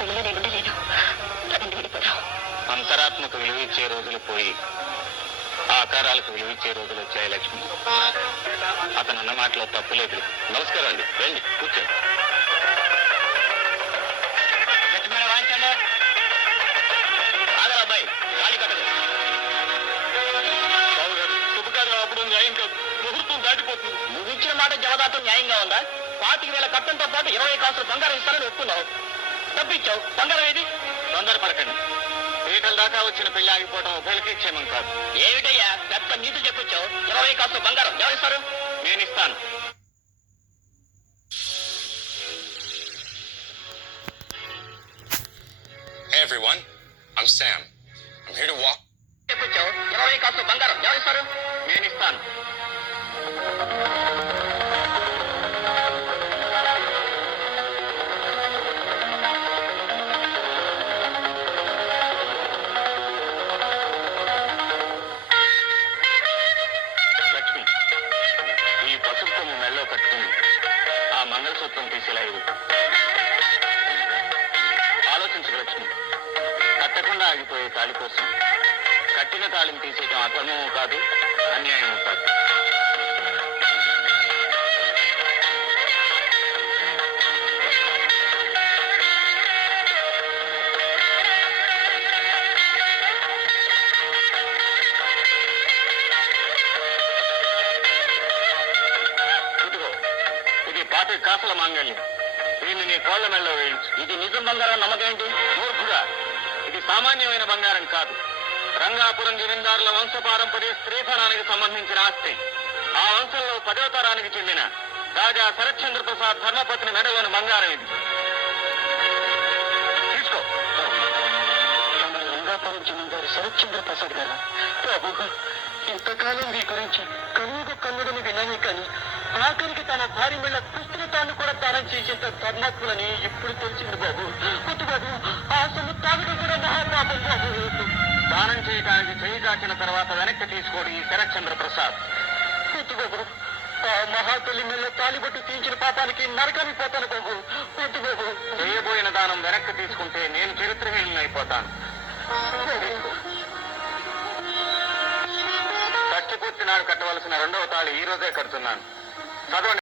పెళ్లిలో నేను ఉండలేను. పదండి వెళ్ళిపోదాం. అంతరాత్మకు విలువిచ్చే రోజులు పోయి ఆకారాలకు విలువిచ్చే రోజులు వచ్చాయి లక్ష్మి. అతను అన్న మాటలో తప్పులేదు. నమస్కారం అండి, రండి కూర్చోండి. అబ్బాయి గాలి కట్టదు. శుభకార్యం అప్పుడు న్యాయం కాదు, ముహూర్తం దాటిపోతుంది. నువ్వు ఇచ్చిన మాట జవదాటం న్యాయంగా ఉందా? 25,000 కట్టంతో పాటు 20 కాసులు బంగారం ఇస్తానని ఒప్పుకున్నావు. డబ్బిచ్చావు, బంగారం ఏది? తొందరపడకండి. పీటల దాకా వచ్చిన పెళ్లి ఆగిపోవడం ఉభయలకి క్షేమం కాదు. ఏమిటయ్యా పెద్ద నీతులు చెప్పొచ్చావు? 20 కాసులు బంగారం ఎవరిస్తారు? నేను ఇస్తాను. Hey everyone, I'm Sam. I'm here to walk. చెప్పొచ్చావు 20 కాసులు బంగారం ఎవరిస్తారు? నేను ఇస్తాను. లక్ష్మి, ఈ పసుపు కొమ్ము మెళ్ళో కట్టుకుని ఆ మంగళసూత్రం తీసేలా ఇవ్వు. ఆలోచించు లక్ష్మి, కట్టకుండా ఆగిపోయే తాళి కోసం కట్టిన తాళిని తీసేయడం అధర్మం కాదు, అన్యాయం కాదు. ఇదిగో, ఇది 25 కాసుల మాంగళ్యం. దీన్ని నీ కోళ్ల మెళ్ళలో వేయించు. ఇది నిజం బంగారం నమ్మకేంటి? మూర్ఖుడా, ఇది సామాన్యమైన బంగారం కాదు. రంగాపురం జమీందారుల వంశపారంపర్య స్త్రీధనానికి సంబంధించిన ఆస్తి. ఆ వంశంలో 10వ తరానికి చెందిన రాజా శరత్చంద్ర ప్రసాద్ ధర్మపత్ని మెడలోని బంగారం ఇది. తీసుకో. రంగాపురం జమీందారు శరత్చంద్ర ప్రసాద్ గారు, ప్రభు ఇంతకాలం మీ గురించి కనుగొ కన్నుడని విన్నాను, కానీ ఆఖరికి తన భార్య మెళ్ళ పుస్తకాన్ని కూడా దానం చేసేంత ధర్మాత్ములని ఇప్పుడు తెలిసింది బాబు. కొట్టు బాబు, ఆ సొమ్ము తాగడం కూడా మహాపాపం బాబు. దానం చేయడానికి చేయి దాచిన తర్వాత వెనక్కి తీసుకోడు ఈ శరత్చంద్ర ప్రసాద్. కొట్టు బాబు, ఆ మహాతల్లి మెళ్ళ తాలిబొట్టు తీయించిన పాపానికి నరకానికి పోతాను బాబు. కొట్టు బాబు, చేయబోయిన దానం వెనక్కి తీసుకుంటే నేను చరిత్రహీనుని అయిపోతాను. షష్ఠి పూర్తి నాడు కట్టవలసిన 2వ తాళి ఈ రోజే కడుతున్నాను. చదవండి.